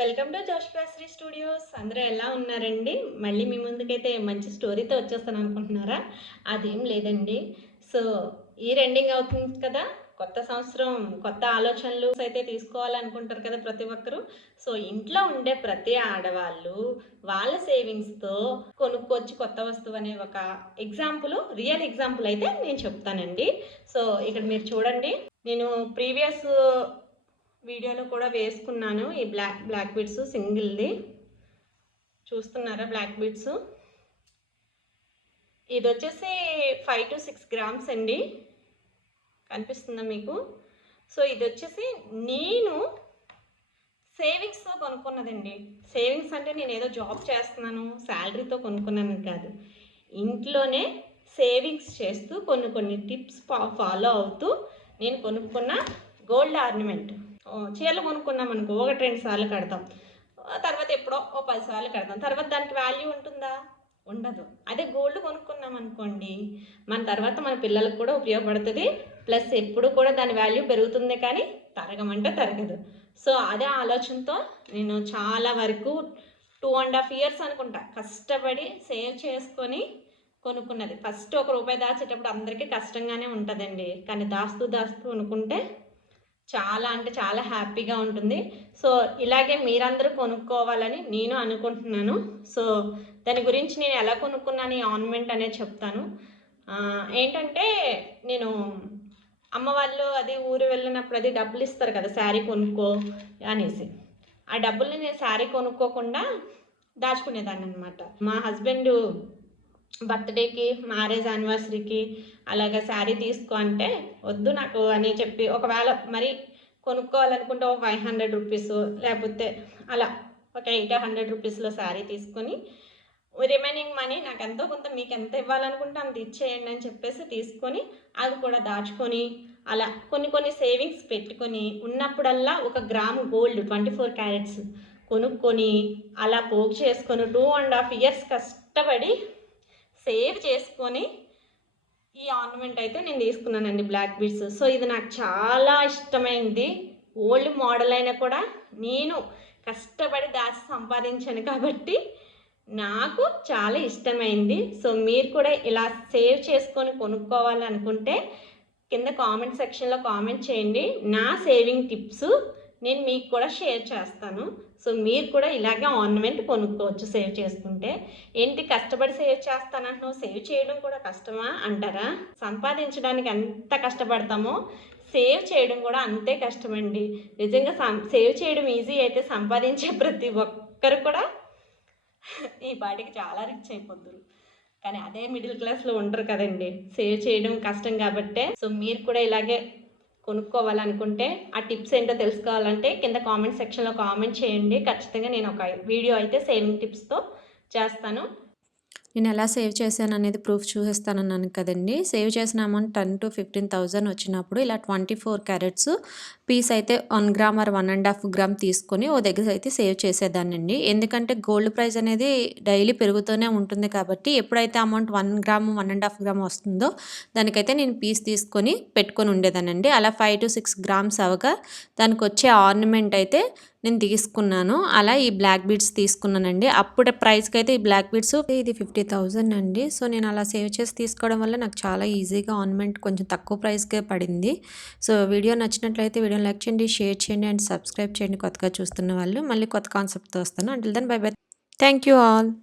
Welcome to Joshua Sri studios. అందరూ ఎలా ఉన్నారండి? మళ్ళీ మీ ముందుకైతే మంచి స్టోరీతో వచ్చేస్తాను అనుకుంటున్నారా? అదేం లేదండి. సో, ఇయర్ ఎండింగ్ అవుతుంది కదా! కొత్త సంవత్సరం, కొత్త ఆలోచనలు అయితే తీసుకోవాలనుకుంటారు కదా ప్రతి ఒక్కరు. సో, ఇంట్లో ఉండే ప్రతి ఆడవాళ్ళు వాళ్ళ సేవింగ్స్‌తో కొనుక్కోవచ్చు కొత్త వస్తువు అనే ఒక రియల్ ఎగ్జాంపుల్ అయితే నేను చెప్తానండి. సో, ఇక్కడ మీరు చూడండి. నేను ప్రీవియస్ వీడియోలో కూడా వేసుకున్నాను ఈ బ్లాక్ బీడ్స్ సింగిల్ది. చూస్తున్నారా బ్లాక్ బీడ్స్? ఇది వచ్చేసి 5 to 6 గ్రామ్స్ అండి. కనిపిస్తుందా మీకు? సో ఇది వచ్చేసి నేను సేవింగ్స్తో కొనుక్కున్నదండి. సేవింగ్స్ అంటే నేను ఏదో జాబ్ చేస్తున్నాను శాలరీతో కొనుక్కున్నాను కాదు. ఇంట్లోనే సేవింగ్స్ చేస్తూ కొన్ని టిప్స్ ఫాలో అవుతూ నేను కొనుక్కున్న గోల్డ్ ఆర్నమెంట్. చీరలు కొనుక్కున్నాం అనుకో, 1-2 సార్లు కడతాం, తర్వాత ఎప్పుడో 10 సార్లు కడతాం, తర్వాత దానికి వాల్యూ ఉంటుందా? ఉండదు. అదే గోల్డ్ కొనుక్కున్నాం అనుకోండి, మన తర్వాత మన పిల్లలకు కూడా ఉపయోగపడుతుంది, ప్లస్ ఎప్పుడు కూడా దాని వాల్యూ పెరుగుతుంది, కానీ తరగమంటే తరగదు. సో అదే ఆలోచనతో నేను చాలా వరకు 2.5 years అనుకుంటా కష్టపడి సేవ్ చేసుకొని కొనుక్కున్నది. ఫస్ట్ ₹1 దాచేటప్పుడు అందరికీ కష్టంగానే ఉంటుందండి, కానీ దాస్తూ అనుకుంటే చాలా అంటే చాలా హ్యాపీగా ఉంటుంది. సో ఇలాగే మీరందరూ కొనుక్కోవాలని నేను అనుకుంటున్నాను. సో దాని గురించి నేను ఎలా కొనుక్కున్నాను ఈ ఆర్నమెంట్ అనేది చెప్తాను. ఏంటంటే నేను అమ్మ వాళ్ళు ఊరు వెళ్ళినప్పుడు డబ్బులు ఇస్తారు కదా శారీ కొనుక్కో అనేసి, ఆ డబ్బుల్ని నేను శారీ కొనుక్కోకుండా దాచుకునేదాన్ని అనమాట. మా హస్బెండ్ బర్త్డేకి, మ్యారేజ్ యానివర్సరీకి అలాగ శారీ తీసుకో అంటే వద్దు నాకు అని చెప్పి, ఒకవేళ మరి కొనుక్కోవాలనుకుంటే ఒక 500 రూపీస్ లేకపోతే అలా ఒక 800 రూపీస్లో శారీ తీసుకొని రిమైనింగ్ మనీ నాకు ఎంతో కొంత మీకు ఎంత ఇవ్వాలనుకుంటే అంత ఇచ్చేయండి అని చెప్పేసి తీసుకొని అది కూడా దాచుకొని అలా కొన్ని సేవింగ్స్ పెట్టుకొని ఉన్నప్పుడల్లా 1 గ్రాము గోల్డ్ 24 క్యారెట్స్ కొనుక్కొని అలా పోగు చేసుకొని 2.5 years కష్టపడి సేవ్ చేసుకొని ఈ ఆర్నమెంట్ అయితే నేను తీసుకున్నానండి, బ్లాక్ బీడ్స్. సో ఇది నాకు చాలా ఇష్టమైంది. ఓల్డ్ మోడల్ అయినా కూడా నేను కష్టపడి దాచి సంపాదించాను కాబట్టి నాకు చాలా ఇష్టమైంది. సో మీరు కూడా ఇలా సేవ్ చేసుకొని కొనుక్కోవాలనుకుంటే కింద కామెంట్ సెక్షన్లో కామెంట్ చేయండి. నా సేవింగ్ టిప్స్ నేను మీకు కూడా షేర్ చేస్తాను. సో మీరు కూడా ఇలాగే ఆర్నమెంట్ కొనుక్కోవచ్చు సేవ్ చేసుకుంటే. ఏంటి కష్టపడి సేవ్ చేస్తానంటున్నావు, సేవ్ చేయడం కూడా కష్టమా అంటారా? సంపాదించడానికి ఎంత కష్టపడతామో సేవ్ చేయడం కూడా అంతే కష్టమండి. నిజంగా సేవ్ చేయడం ఈజీ అయితే సంపాదించే ప్రతి ఒక్కరు కూడా ఈ పాటికి చాలా రిచ్ అయిపోతున్నారు, కానీ అదే మిడిల్ క్లాస్లో ఉండరు కదండి. సేవ్ చేయడం కష్టం కాబట్టే. సో మీరు కూడా ఇలాగే కొనుక్కోవాలనుకుంటే ఆ టిప్స్ ఏంటో తెలుసుకోవాలంటే కింద కామెంట్ సెక్షన్లో కామెంట్ చేయండి. ఖచ్చితంగా నేను ఒక వీడియో అయితే సేవింగ్ టిప్స్తో చేస్తాను. నేను ఎలా సేవ్ చేశాను అనేది ప్రూఫ్ చూపిస్తానన్నాను కదండి. సేవ్ చేసిన అమౌంట్ 10 to 15,000 వచ్చినప్పుడు ఇలా 24 క్యారెట్స్ పీస్ అయితే 1 గ్రామ్ ఆర్ 1.5 గ్రామ్ తీసుకొని ఓ దగ్గర అయితే సేవ్ చేసేదాన్నండి. ఎందుకంటే గోల్డ్ ప్రైస్ అనేది డైలీ పెరుగుతూనే ఉంటుంది కాబట్టి ఎప్పుడైతే అమౌంట్ 1 గ్రామ్ 1.5 గ్రామ్ వస్తుందో దానికైతే నేను పీస్ తీసుకొని పెట్టుకొని ఉండేదానండి. అలా 5 to 6 గ్రామ్స్ అవగా దానికి వచ్చే ఆర్నమెంట్ అయితే నేను తీసుకున్నాను. అలా ఈ బ్లాక్ బీడ్స్ తీసుకున్నానండి. అప్పుడు ప్రైస్కి అయితే ఈ బ్లాక్ బీడ్స్ ఇది 50,000 అండి. సో నేను అలా సేవ్ చేసి తీసుకోవడం వల్ల నాకు చాలా ఈజీగా ఆర్నమెంట్ కొంచెం తక్కువ ప్రైస్కే పడింది. సో వీడియో నచ్చినట్లయితే వీడియోని లైక్ చేయండి, షేర్ చేయండి అండ్ సబ్స్క్రైబ్ చేయండి కొత్తగా చూస్తున్న వాళ్ళు. మళ్ళీ కొత్త కాన్సెప్ట్తో వస్తాను. Until then bye bye. Thank you all.